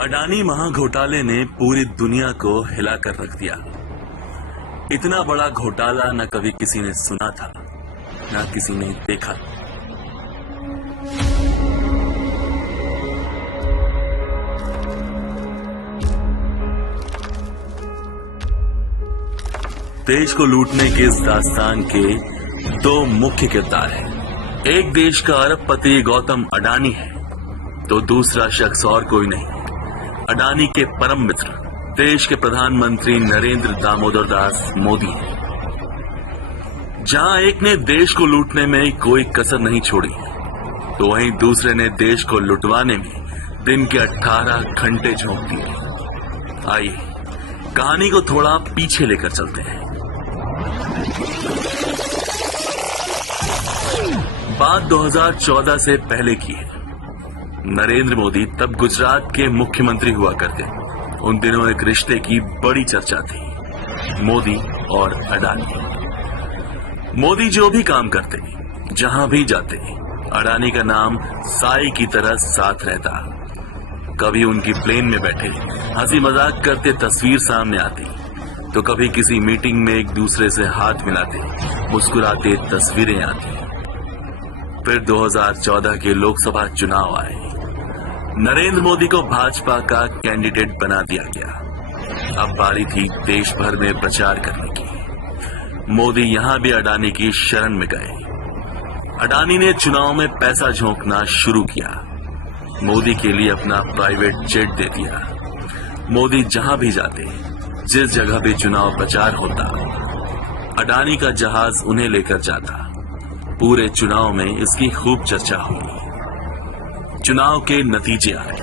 अडानी महाघोटाले ने पूरी दुनिया को हिलाकर रख दिया। इतना बड़ा घोटाला न कभी किसी ने सुना था, न किसी ने देखा। देश को लूटने के इस दास्तान के दो मुख्य किरदार हैं। एक देश का अरबपति गौतम अडानी है, तो दूसरा शख्स और कोई नहीं, अडानी के परम मित्र देश के प्रधानमंत्री नरेंद्र दामोदर दास मोदी हैं। जहां एक ने देश को लूटने में कोई कसर नहीं छोड़ी, तो वहीं दूसरे ने देश को लुटवाने में दिन के 18 घंटे झोंक दिए। आइए कहानी को थोड़ा पीछे लेकर चलते हैं। बात 2014 से पहले की है। नरेंद्र मोदी तब गुजरात के मुख्यमंत्री हुआ करते। उन दिनों एक रिश्ते की बड़ी चर्चा थी, मोदी और अडानी। मोदी जो भी काम करते, जहां भी जाते, अडानी का नाम साई की तरह साथ रहता। कभी उनकी प्लेन में बैठे हंसी मजाक करते तस्वीर सामने आती, तो कभी किसी मीटिंग में एक दूसरे से हाथ मिलाते मुस्कुराते तस्वीरें आती। फिर 2014 के लोकसभा चुनाव आए। नरेंद्र मोदी को भाजपा का कैंडिडेट बना दिया गया। अब बारी थी देश भर में प्रचार करने की। मोदी यहां भी अडानी की शरण में गए। अडानी ने चुनाव में पैसा झोंकना शुरू किया। मोदी के लिए अपना प्राइवेट जेट दे दिया। मोदी जहां भी जाते, जिस जगह भी चुनाव प्रचार होता, अडानी का जहाज उन्हें लेकर जाता। पूरे चुनाव में इसकी खूब चर्चा हुई। चुनाव के नतीजे आए।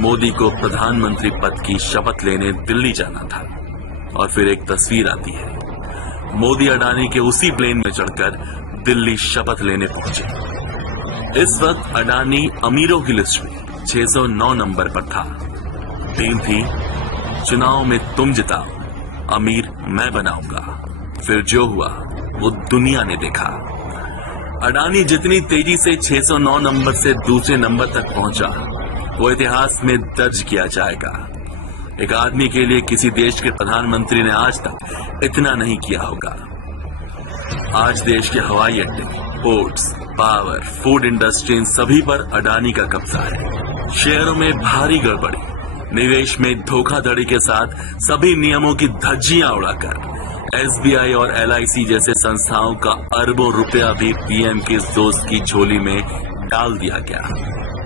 मोदी को प्रधानमंत्री पद की शपथ लेने दिल्ली जाना था, और फिर एक तस्वीर आती है। मोदी अडानी के उसी प्लेन में चढ़कर दिल्ली शपथ लेने पहुंचे। इस वक्त अडानी अमीरों की लिस्ट में 609 नंबर पर था। टीम थी, चुनाव में तुम जिताओ, अमीर मैं बनाऊंगा। फिर जो हुआ वो दुनिया ने देखा। अडानी जितनी तेजी से 609 नंबर से दूसरे नंबर तक पहुंचा, वो इतिहास में दर्ज किया जाएगा। एक आदमी के लिए किसी देश के प्रधानमंत्री ने आज तक इतना नहीं किया होगा। आज देश के हवाई अड्डे, पोर्ट्स, पावर, फूड इंडस्ट्री, इन सभी पर अडानी का कब्जा है। शेयरों में भारी गड़बड़ी, निवेश में धोखाधड़ी के साथ सभी नियमों की धज्जियां उड़ाकर SBI और LIC जैसे संस्थाओं का अरबों रुपया भी पीएम के दोस्त की झोली में डाल दिया गया।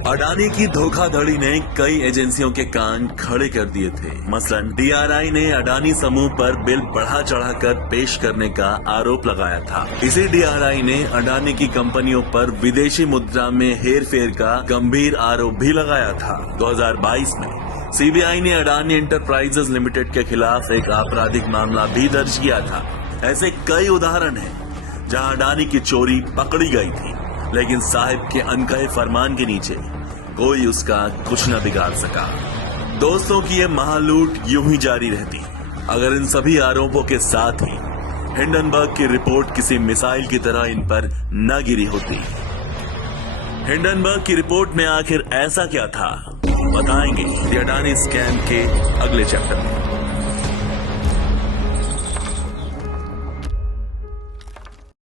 अडानी की धोखाधड़ी ने कई एजेंसियों के कान खड़े कर दिए थे। मसलन DRI ने अडानी समूह पर बिल बढ़ा चढ़ाकर पेश करने का आरोप लगाया था। इसी DRI ने अडानी की कंपनियों पर विदेशी मुद्रा में हेरफेर का गंभीर आरोप भी लगाया था। 2022 में CBI ने अडानी एंटरप्राइजेज लिमिटेड के खिलाफ एक आपराधिक मामला भी दर्ज किया था। ऐसे कई उदाहरण हैं जहां अडानी की चोरी पकड़ी गई थी, लेकिन साहिब के अनकहे फरमान के नीचे कोई उसका कुछ न बिगाड़ सका। दोस्तों की ये महालूट यूं ही जारी रहती अगर इन सभी आरोपों के साथ ही हिंडनबर्ग की रिपोर्ट किसी मिसाइल की तरह इन पर न गिरी होती। हिंडनबर्ग की रिपोर्ट में आखिर ऐसा क्या था, बताएंगे द अडानी स्कैम के अगले चैप्टर में।